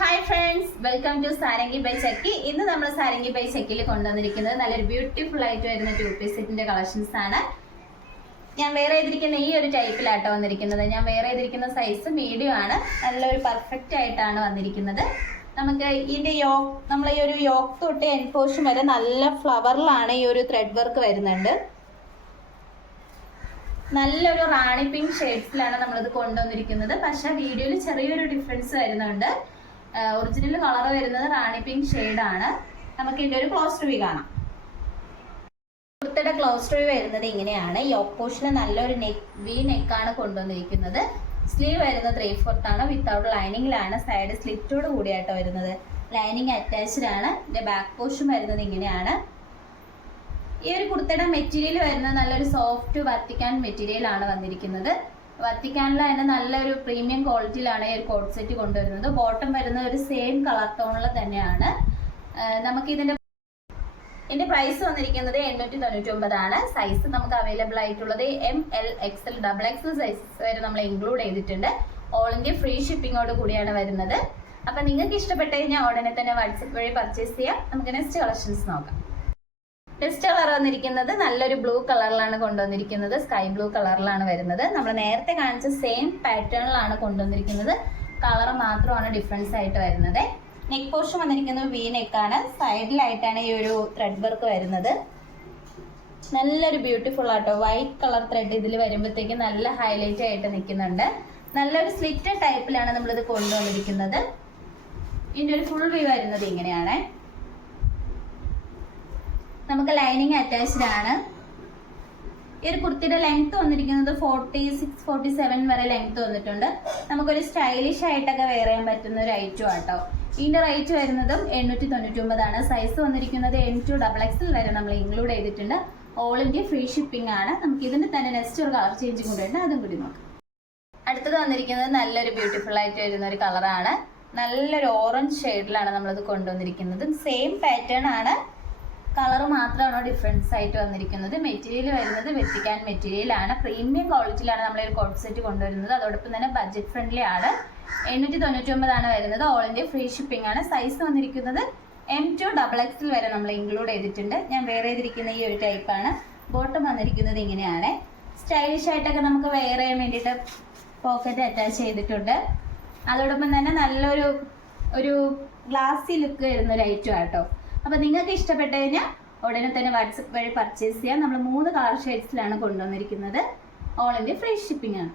Hi friends, welcome to Sarangi by Chakki. ഇന്ന് നമ്മൾ Sarangi by ചക്കിയിൽ കൊണ്ടുവന്നിരിക്കുന്നത് നല്ലൊരു ബ്യൂട്ടിഫുൾ ആയിട്ട് വരുന്ന 2 പീസ് സെറ്റിന്റെ കളക്ഷൻസ് ആണ്. ഞാൻ വേറെ ചെയ്തിരിക്കുന്ന ഈ ഒരു ടൈപ്പിലാട്ടോ വന്നിരിക്കുന്നത്. ഞാൻ വേറെ ചെയ്തിരിക്കുന്ന സൈസ് മീഡിയം ആണ്. നല്ലൊരു പെർഫെക്റ്റ് ആയിട്ടാണ് വന്നിരിക്കുന്നത്. നമുക്ക് ഇതിന്റെ നമ്മൾ ഈ ഒരു യോക്ക് തൊട്ട് എൻഡ് പോർഷൻ വരെ നല്ല ഫ്ലവറിലാണ് ഈ ഒരു ത്രെഡ് വർക്ക് വരുന്നുണ്ട്. നല്ലൊരു റാണി പിങ്ക് ഷെയ്ഡ്സിലാണ് നമ്മളിത് കൊണ്ടുവന്നിരിക്കുന്നത്. പക്ഷെ വീഡിയോയിൽ ചെറിയൊരു ഡിഫറൻസ് വരുന്നുണ്ട്. ഒറിജിനൽ കളർ വരുന്നത് റാണി പിങ്ക് ഷെയ്ഡാണ്. നമുക്ക് ഇതിന്റെ ഒരു ക്ലോസ് റിവ്യൂ കാണാം. കുർത്തയുടെ ക്ലോസ് റിവ്യൂ വരുന്നത് ഇങ്ങനെയാണ്. യോക്ക് പോർഷനിൽ നല്ലൊരു വി നെക്കാണ് കൊണ്ടുവന്നിരിക്കുന്നത്. സ്ലീവ് വരുന്നത് 3/4 ആണ്. വിത്തൗട്ട് ലൈനിങ്ങിലാണ്. സൈഡ് സ്ലിറ്റോട് കൂടിയാട്ടോ വരുന്നത്. ലൈനിങ് അറ്റാച്ച്ഡ് ആണ്. ഇതിന്റെ ബാക്ക് പോർഷൻ വരുന്നത് ഇങ്ങനെയാണ്. ഈ ഒരു കുർത്തയുടെ മെറ്റീരിയൽ വരുന്നത് നല്ലൊരു സോഫ്റ്റ് വർത്തിക്കാൻ മെറ്റീരിയൽ ആണ് വന്നിരിക്കുന്നത്. വർത്തിക്കാനിൽ തന്നെ നല്ലൊരു പ്രീമിയം ക്വാളിറ്റിയിലാണ് ഈ ഒരു കോട്ട് സെറ്റ് കൊണ്ടുവരുന്നത്. ബോട്ടം വരുന്നത് ഒരു സെയിം കളർ ടോണിൽ തന്നെയാണ്. നമുക്ക് ഇതിന്റെ പ്രൈസ് വന്നിരിക്കുന്നത് 899 ആണ്. സൈസ് നമുക്ക് അവൈലബിൾ ആയിട്ടുള്ളത് ML XL XXL സൈസസ് വരെ നമ്മൾ ഇൻക്ലൂഡ് ചെയ്തിട്ടുണ്ട്. ഓൾ ഇന്ത്യ ഫ്രീ ഷിപ്പിങ്ങോട് കൂടിയാണ് വരുന്നത്. അപ്പൊ നിങ്ങൾക്ക് ഇഷ്ടപ്പെട്ട് കഴിഞ്ഞാൽ ഉടനെ തന്നെ വാട്സപ്പ് വഴി പർച്ചേസ് ചെയ്യാം. നമുക്ക് നെക്സ്റ്റ് കളക്ഷൻസ് നോക്കാം. നെക്സ്റ്റ് കളർ വന്നിരിക്കുന്നത് നല്ലൊരു ബ്ലൂ കളറിലാണ് കൊണ്ടുവന്നിരിക്കുന്നത്. സ്കൈ ബ്ലൂ കളറിലാണ് വരുന്നത്. നമ്മൾ നേരത്തെ കാണിച്ച സെയിം പാറ്റേണിലാണ് കൊണ്ടുവന്നിരിക്കുന്നത്. കളർ മാത്രമാണ് ഡിഫറൻസ് ആയിട്ട് വരുന്നത്. നെക്ക് പോർഷൻ വന്നിരിക്കുന്നത് വി നെക്കാണ്. സൈഡിലായിട്ടാണ് ഈ ഒരു ത്രെഡ് വർക്ക് വരുന്നത്. നല്ലൊരു ബ്യൂട്ടിഫുൾ ആട്ടോ. വൈറ്റ് കളർ ത്രെഡ് ഇതിൽ വരുമ്പോഴത്തേക്ക് നല്ല ഹൈലൈറ്റ് ആയിട്ട് നിൽക്കുന്നുണ്ട്. നല്ലൊരു സ്ലിറ്റ് ടൈപ്പിലാണ് നമ്മളിത് കൊണ്ടുവന്നിരിക്കുന്നത്. ഇതിൻ്റെ ഒരു ഫുൾ വ്യൂ വരുന്നത് ഇങ്ങനെയാണ്. നമുക്ക് ലൈനിങ് അറ്റാച്ച്ഡ് ആണ്. ഈ ഒരു കുർത്തിയുടെ ലെങ്ത് വന്നിരിക്കുന്നത് 46-47 വരെ ലെങ്ത് വന്നിട്ടുണ്ട്. നമുക്കൊരു സ്റ്റൈലിഷ് ആയിട്ടൊക്കെ വെയർ ചെയ്യാൻ പറ്റുന്ന ഒരു ഐറ്റം ആട്ടോ. ഇതിന്റെ റേറ്റ് വരുന്നതും 899 ആണ്. സൈസ് വന്നിരിക്കുന്നത് M2XXL വരെ നമ്മൾ ഇൻക്ലൂഡ് ചെയ്തിട്ടുണ്ട്. ഓൾ ഇന്ത്യ ഫ്രീ ഷിപ്പിംഗ് ആണ്. നമുക്ക് ഇതിന്റെ തന്നെ നെക്സ്റ്റ് ഒരു കളർ ചേഞ്ച് കൊണ്ടുവരുന്നത് അതും കൂടി നോക്കാം. അടുത്തത് വന്നിരിക്കുന്നത് നല്ലൊരു ബ്യൂട്ടിഫുൾ ആയിട്ട് വരുന്ന ഒരു കളറാണ്. നല്ലൊരു ഓറഞ്ച് ഷെയ്ഡിലാണ് നമ്മളിത് കൊണ്ടുവന്നിരിക്കുന്നത്. സെയിം പാറ്റേൺ ആണ്. കളർ മാത്രമാണോ ഡിഫറൻസ് ആയിട്ട് വന്നിരിക്കുന്നത്. മെറ്റീരിയൽ വരുന്നത് വെത്തിക്കാൻ മെറ്റീരിയൽ ആണ്. പ്രീമിയം ക്വാളിറ്റിയിലാണ് നമ്മൾ ഒരു കോട്ട് സെറ്റ് കൊണ്ടുവരുന്നത്. അതോടൊപ്പം തന്നെ ബഡ്ജറ്റ് ഫ്രണ്ട്ലി ആണ്. 899 ആണ് വരുന്നത്. ഓൾ ഇന്ത്യ ഫ്രീ ഷിപ്പിംഗ് ആണ്. സൈസ് വന്നിരിക്കുന്നത് M2XXL വരെ നമ്മൾ ഇൻക്ലൂഡ് ചെയ്തിട്ടുണ്ട്. ഞാൻ വേറെ ചെയ്തിരിക്കുന്ന ഈ ഒരു ടൈപ്പാണ്. ബോട്ടം വന്നിരിക്കുന്നത് ഇങ്ങനെയാണ്. സ്റ്റൈലിഷ് ആയിട്ടൊക്കെ നമുക്ക് വെയർ ചെയ്യാൻ വേണ്ടിയിട്ട് പോക്കറ്റ് അറ്റാച്ച് ചെയ്തിട്ടുണ്ട്. അതോടൊപ്പം തന്നെ നല്ലൊരു ഗ്ലാസി ലുക്ക് വരുന്ന ഒരു ഐറ്റം ആട്ടോ. അപ്പോൾ നിങ്ങൾക്ക് ഇഷ്ടപ്പെട്ട് കഴിഞ്ഞാൽ ഉടനെ തന്നെ വാട്സപ്പ് വഴി പർച്ചേസ് ചെയ്യാം. നമ്മൾ 3 കളർ ഷെയ്ഡ്സിലാണ് കൊണ്ടുവന്നിരിക്കുന്നത്. ഓൾ ഇന്ത്യ ഫ്രീ ഷിപ്പിംഗ് ആണ്.